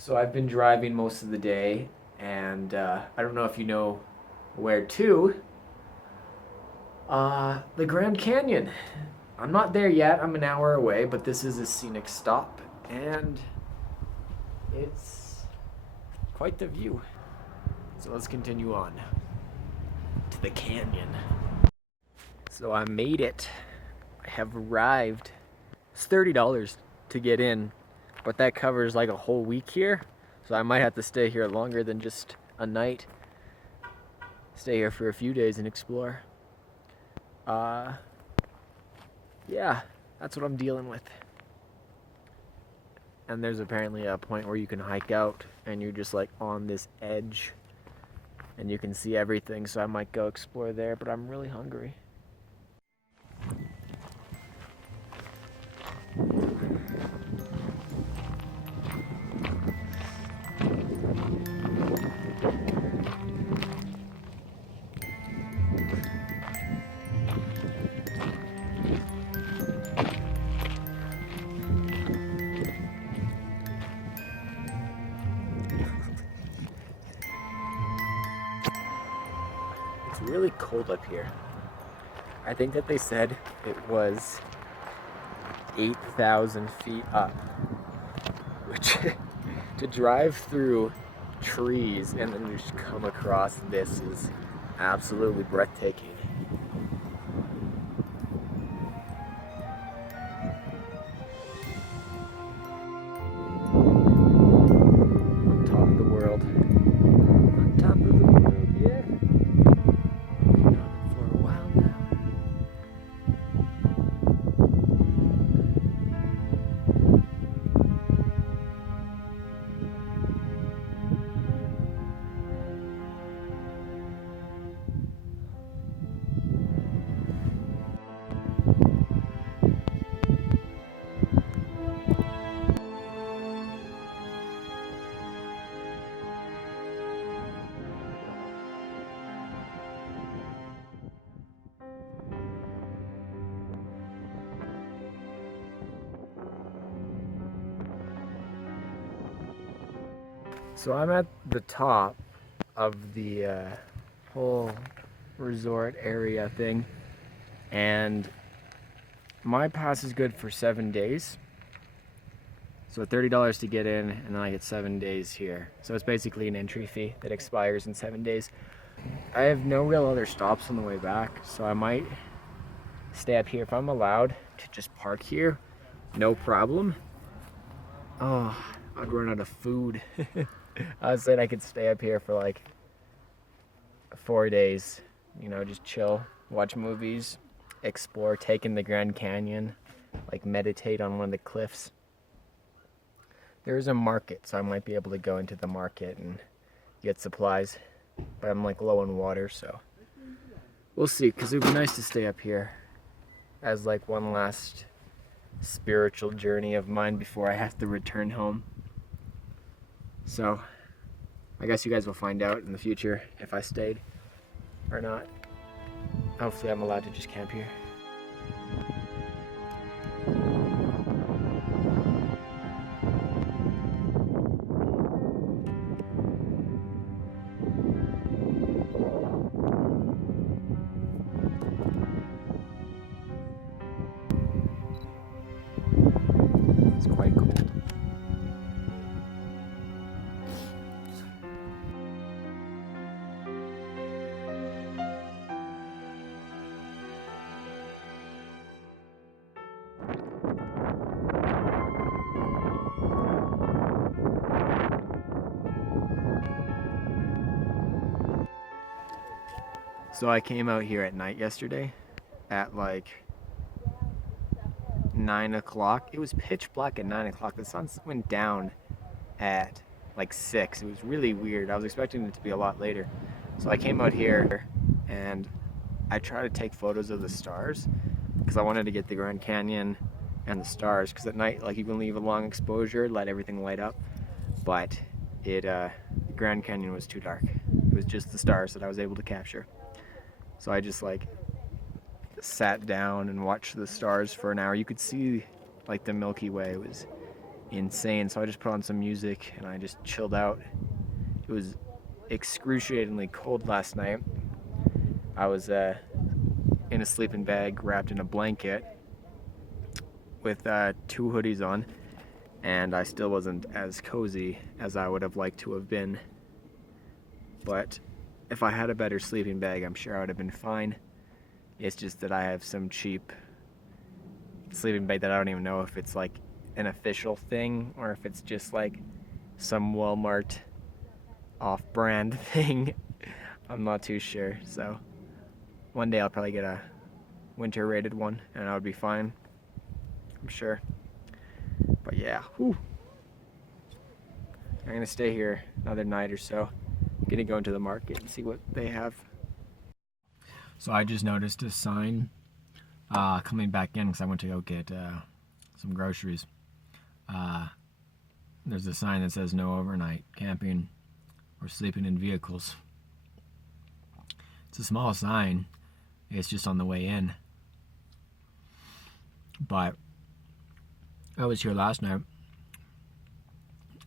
So I've been driving most of the day, and I don't know if you know where to. The Grand Canyon. I'm not there yet. I'm an hour away, but this is a scenic stop, and it's quite the view. So let's continue on to the canyon. So I made it. I have arrived. It's $30 to get in, but that covers like a whole week here. So I might have to stay here longer than just a night. Stay here for a few days and explore. Yeah, that's what I'm dealing with. And there's apparently a point where you can hike out and you're just like on this edge and you can see everything, so I might go explore there, but I'm really hungry. It's really cold up here. I think that they said it was 8,000 feet up, which to drive through trees and then just come across this is absolutely breathtaking. On top of the world. On top of the world, yeah. Been on it for a while now. So I'm at the top of the whole resort area thing, and my pass is good for 7 days. So $30 to get in, and then I get 7 days here. So it's basically an entry fee that expires in 7 days. I have no real other stops on the way back, so I might stay up here if I'm allowed to just park here. No problem. Oh, I'd run out of food. I was saying I could stay up here for like 4 days, you know, just chill, watch movies, explore, take in the Grand Canyon, like meditate on one of the cliffs. There's a market, so I might be able to go into the market and get supplies, but I'm like low on water, so we'll see, because it would be nice to stay up here as like one last spiritual journey of mine before I have to return home. So I guess you guys will find out in the future if I stayed or not. Hopefully I'm allowed to just camp here. It's quite cold. So I came out here at night yesterday at like 9 o'clock. It was pitch black at 9 o'clock. The sun went down at like 6. It was really weird. I was expecting it to be a lot later. So I came out here and I tried to take photos of the stars because I wanted to get the Grand Canyon and the stars, because at night, like, you can leave a long exposure, let everything light up, but the Grand Canyon was too dark. It was just the stars that I was able to capture. So I just like sat down and watched the stars for an hour. You could see like the Milky Way. It was insane. So I just put on some music and I just chilled out. It was excruciatingly cold last night. I was in a sleeping bag wrapped in a blanket with 2 hoodies on, and I still wasn't as cozy as I would have liked to have been. But if I had a better sleeping bag, I'm sure I would have been fine. It's just that I have some cheap sleeping bag that I don't even know if it's like an official thing or if it's just like some Walmart off-brand thing. I'm not too sure. So one day I'll probably get a winter rated one and I would be fine, I'm sure. But yeah, whew. I'm gonna stay here another night or so. I'm gonna go into the market and see what they have. So I just noticed a sign coming back in because I went to go get some groceries. There's a sign that says no overnight camping or sleeping in vehicles. It's a small sign. It's just on the way in. But I was here last night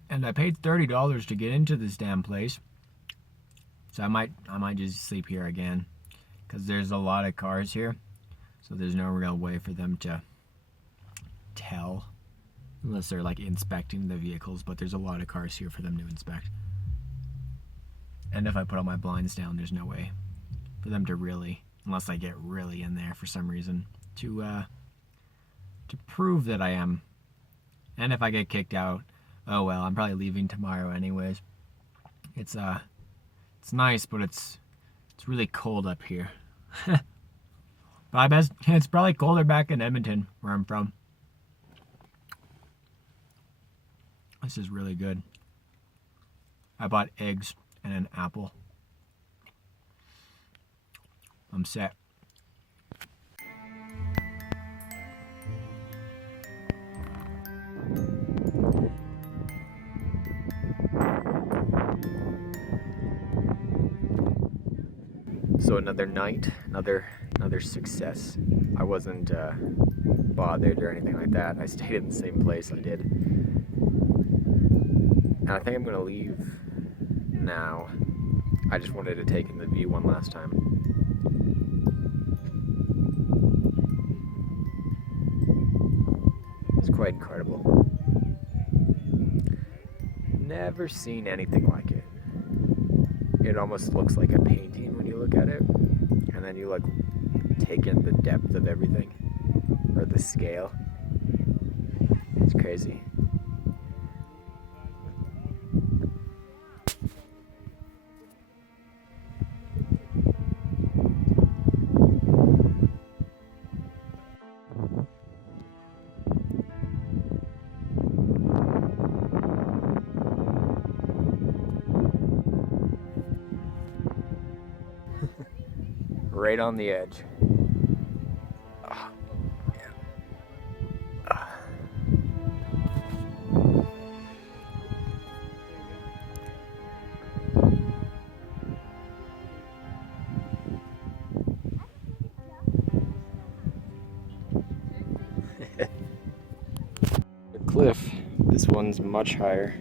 and I paid $30 to get into this damn place. So I might just sleep here again because there's a lot of cars here. So there's no real way for them to tell unless they're like inspecting the vehicles, but there's a lot of cars here for them to inspect. And if I put all my blinds down, there's no way for them to really, unless I get really in there for some reason, to prove that I am. And if I get kicked out, oh well, I'm probably leaving tomorrow anyways. It's nice, but it's really cold up here. But I bet it's probably colder back in Edmonton, where I'm from. This is really good. I bought eggs and an apple. I'm set. So another night, another success. I wasn't bothered or anything like that. I stayed in the same place I did. And I think I'm gonna leave now. I just wanted to take in the view one last time. It's quite incredible. Never seen anything like it. It almost looks like a painting when you look at it, and then you like take in the depth of everything, or the scale. It's crazy. Right on the edge. Oh, The cliff, this one's much higher.